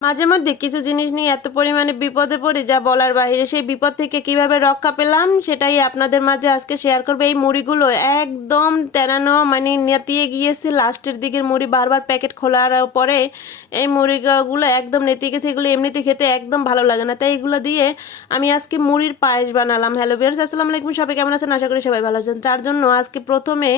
মাঝে মধ্যে কিছু জিনিস নিয়ে এত পরিমাণে বিপদে পড়ি যা বলার বাইরে। সেই বিপদ থেকে কিভাবে রক্ষা পেলাম সেটাই আপনাদের মাঝে আজকে শেয়ার করবো। এই মুড়িগুলো একদম তেরানো, মানে নেতিয়ে গিয়েছে, লাস্টের দিকের মুড়ি বারবার প্যাকেট খোলার পরে এই মুড়িগুলো একদম নেতিয়ে গেছে। এগুলো এমনিতে খেতে একদম ভালো লাগে না, তাই এগুলো দিয়ে আমি আজকে মুড়ির পায়েস বানালাম। হ্যালো ভিউয়ার্স, আসসালামু আলাইকুম, সবাই কেমন আছেন? আশা করি সবাই ভালো আছেন। তার জন্য আজকে প্রথমে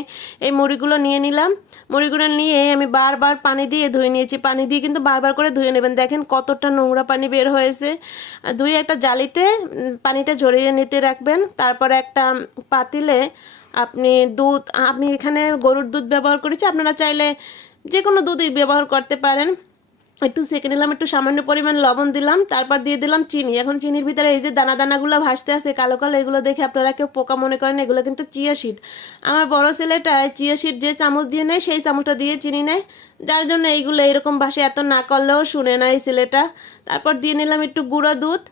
এই মুড়িগুলো নিয়ে নিলাম। মুড়িগুলো নিয়ে আমি বারবার পানি দিয়ে ধুয়ে নিয়েছি। পানি দিয়ে কিন্তু বারবার করে ধুয়ে নেবেন। দেখেন কতটা নোংরা পানি বের হয়েছে। ধুয়ে একটা জালিতে পানিটা ঝরিয়ে নিতে রাখবেন। তারপরে একটা পাতিলে আপনি দুধ, আমি এখানে গরুর দুধ ব্যবহার করেছি, আপনারা চাইলে যে কোনো দুধই ব্যবহার করতে পারেন। একটু সেঁকে নিলাম, একটু সামান্য পরিমাণ লবণ দিলাম, তারপর দিয়ে দিলাম চিনি। এখন চিনির ভিতরে এই যে দানা দানাগুলো ভাসতে আছে কালো কালো, এগুলো দেখে আপনারা কেউ পোকা মনে করেন, এগুলো কিন্তু চিয়া সিড। আমার বড় ছেলেটা চিয়া সিড যে চামচ দিয়ে নেয় সেই চামচটা দিয়ে চিনি নেয়, যার জন্য এইগুলো এরকম ভাসে। এত না করলেও শুনে না এই ছেলেটা। তারপর দিয়ে নিলাম একটু গুঁড়ো দুধ,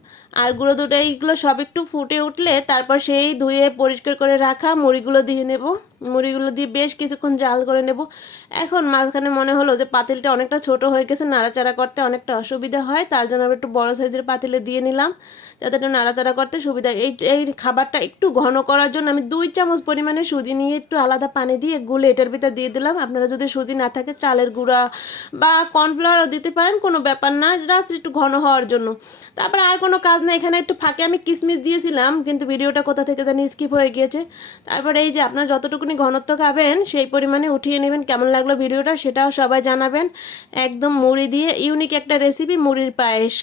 আর গুঁড়ো দুধ এইগুলো সব একটু ফুটে উঠলে তারপর সেই ধুয়ে পরিষ্কার করে রাখা মুড়িগুলো দিয়ে নেব। মুড়িগুলো দিয়ে বেশ কিছুক্ষণ জাল করে নেব। এখন মাঝখানে মনে হলো যে পাতিলটা অনেকটা ছোট হয়ে গেছে, নাড়াচাড়া করতে অনেকটা অসুবিধা হয়, তার জন্য আমি একটু বড় সাইজের পাতিলে দিয়ে নিলাম যাতে একটু নাড়াচাড়া করতে সুবিধা। এই খাবারটা একটু ঘন করার জন্য আমি 2 চামচ পরিমাণে সুজি নিয়ে একটু আলাদা পানি দিয়ে গুলে এটার ভিতরে দিয়ে দিলাম। আপনারা যদি সুজি না থাকে চালের গুঁড়া বা কর্নফ্লাওয়ারও দিতে পারেন, কোনো ব্যাপার না, জাস্ট একটু ঘন হওয়ার জন্য। তারপরে আর কোনো কাজ না, এখানে একটু ফাঁকে আমি কিশমিশ দিয়েছিলাম, কিন্তু ভিডিওটা কোথা থেকে জানি স্কিপ হয়ে গিয়েছে। তারপরে এই যে আপনার যতটুকুনি ঘনত্ব খাবেন সেই পরিমাণে উঠিয়ে নেবেন। কেমন লাগলো ভিডিওটা সেটাও সবাই জানাবেন। একদম মুড়ি দিয়ে ইউনিক একটা রেসিপি, মুড়ির পায়েস।